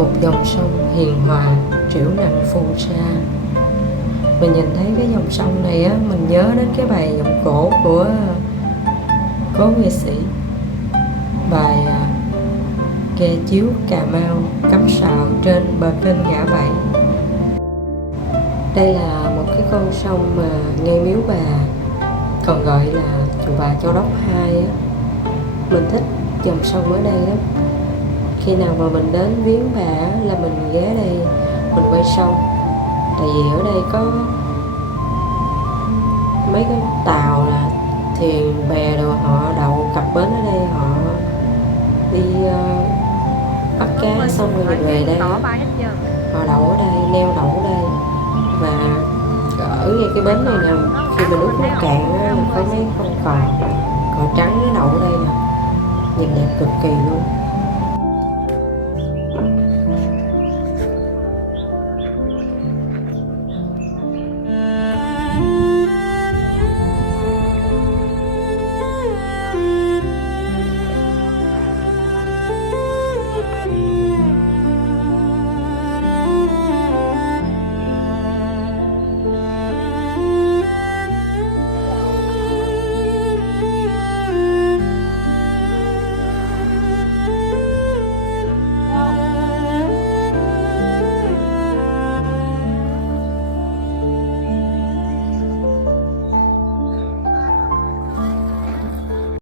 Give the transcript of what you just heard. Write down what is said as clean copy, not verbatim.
Một dòng sông hiền hòa trĩu nặng phù sa. Mình nhìn thấy cái dòng sông này á, mình nhớ đến cái bài giọng cổ của cố nghệ sĩ, bài Ghe chiếu Cà Mau cắm sào trên bờ kênh Ngã Bảy. Đây là một cái con sông mà ngay Miếu Bà, còn gọi là Chùa Bà Châu Đốc 2 á. Mình thích dòng sông ở đây lắm. Khi nào mà mình đến viếng bà á, là mình ghé đây mình quay sông. Tại vì ở đây có mấy cái tàu là thuyền bè rồi họ đậu cập bến ở đây, họ đi bắt cá xong rồi về đây, họ đậu ở đây, neo đậu ở đây. Và ở ngay cái bến này nè, khi mình úp nước cạn á, có mấy con cò trắng nó đậu ở đây nè, nhìn đẹp cực kỳ luôn.